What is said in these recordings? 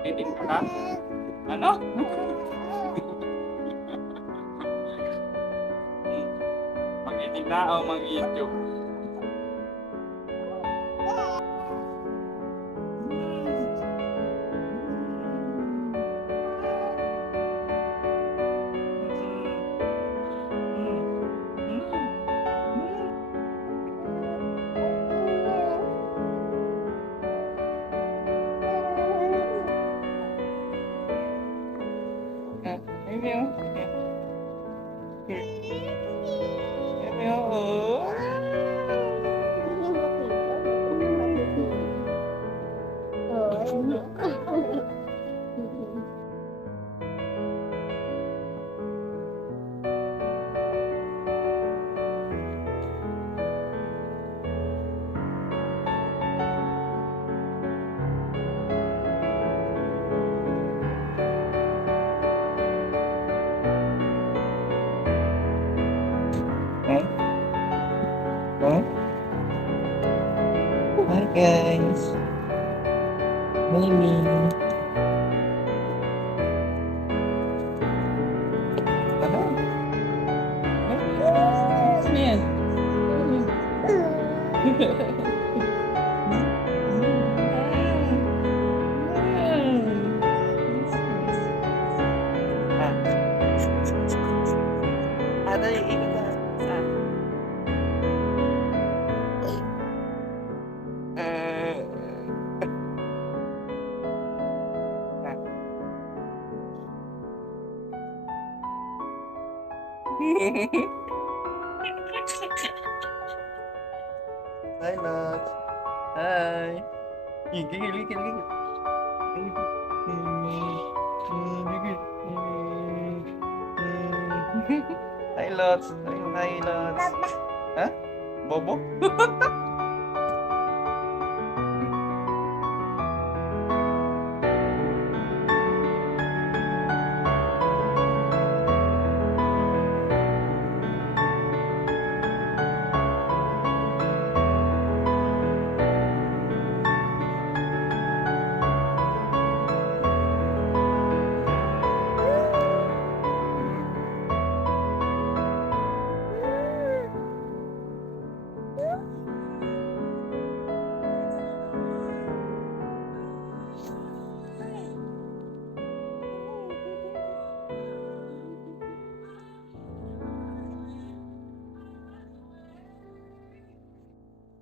Nagtitinda ka? Ano? Magtitinda o mag-YouTube? Huh? Huh? Hi guys. Mimi. Ano? Ano yan? Dali, ikot ka. Hi, Lot. Hi. Gigil, gigil, gigil. Hi, Lots. Hi, Lots. Hah? Bobo?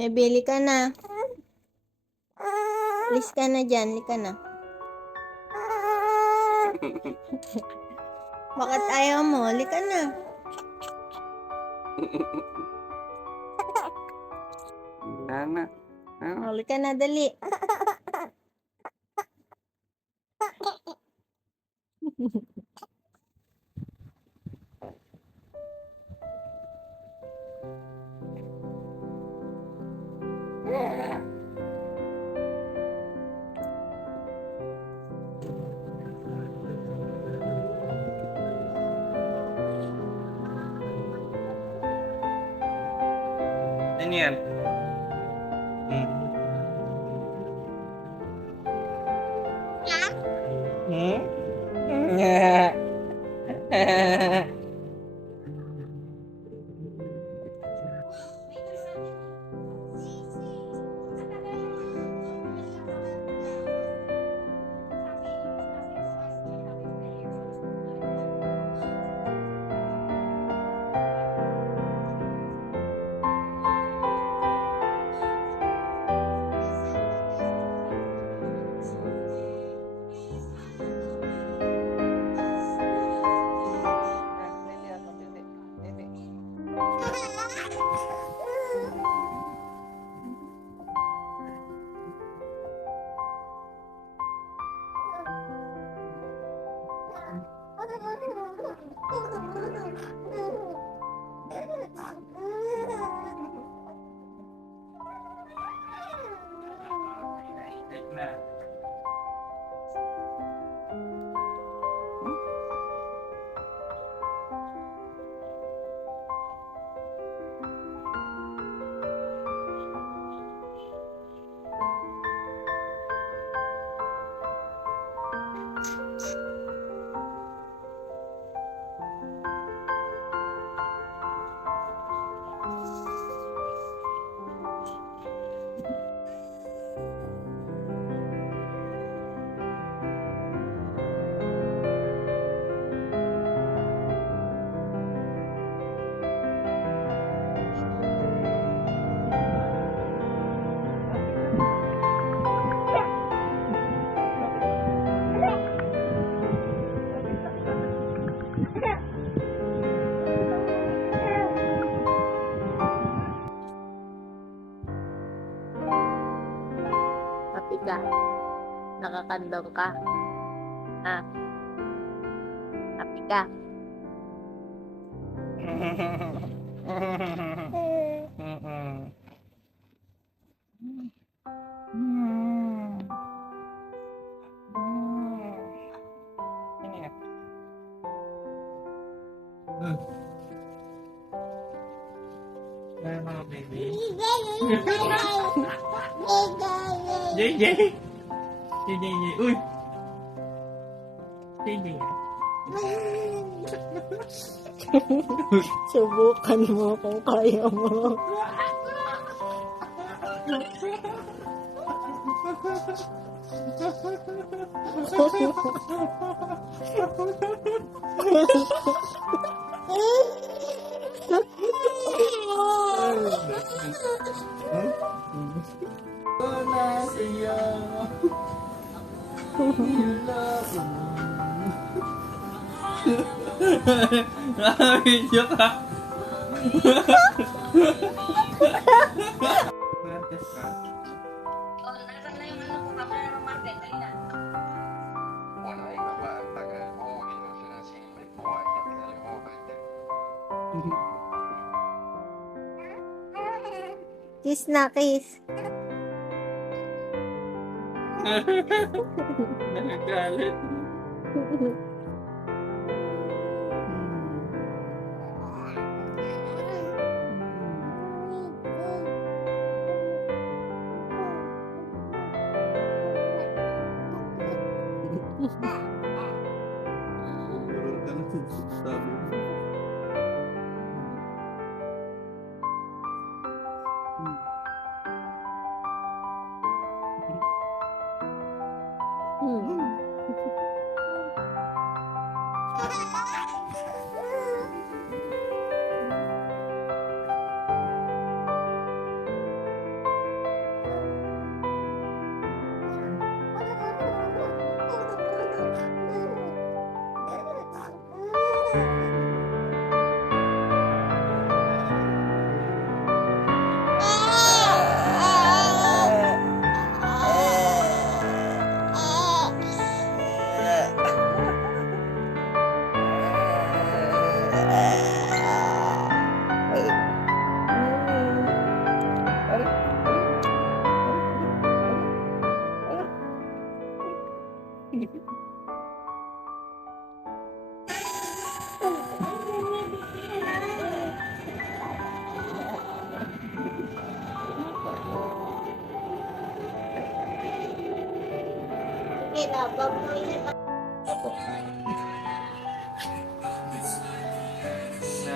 Bili ka na. Alis ka na dyan. Alis ka na. Bakit ayaw mo? Alis ka na. Nana. Alis ka na, dali. Ano yan? ka. Nakakandong ka. Ah, happy ka. Ini ya. Mga baby. JJ. JJ. Uy. JJ. Subukan mo kung kaya mo. Video ka. Kiss na, kiss. Nagagalit.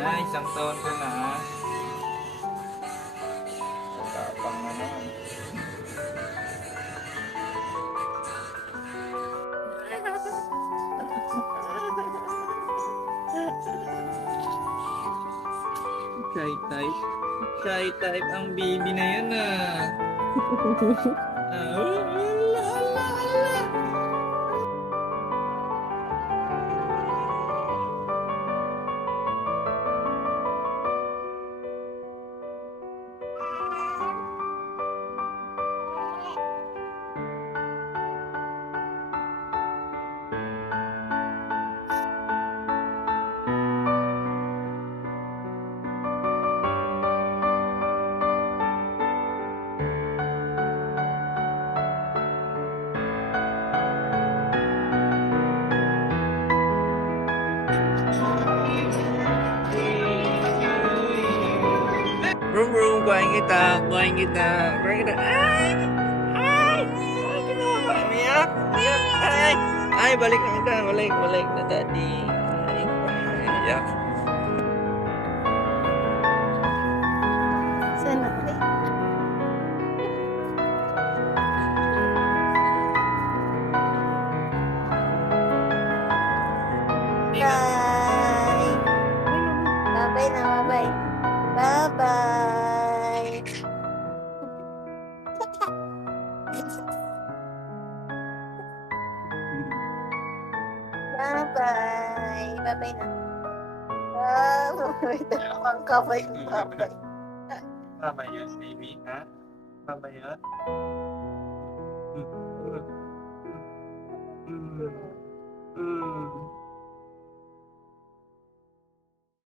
Na, isang taon ka na. Tapang na naman. Shy type. Shy type ang baby na yan ah. Brum brum, kuhain kita, kuhain kita, kuhain kita. Ay! Ay! Ay! Kenapa? Miyak, miyak, ay! Ay, balik na kita, balik na tadi. Ay, miyak. Sana. Bye. Bye-bye na, bye-bye. Bye-bye. Bye-bye. Bye-bye na. Bye-bye. Dalawang kamay ng kamay. Mama yun, baby, ha? Mama yun? Hmm.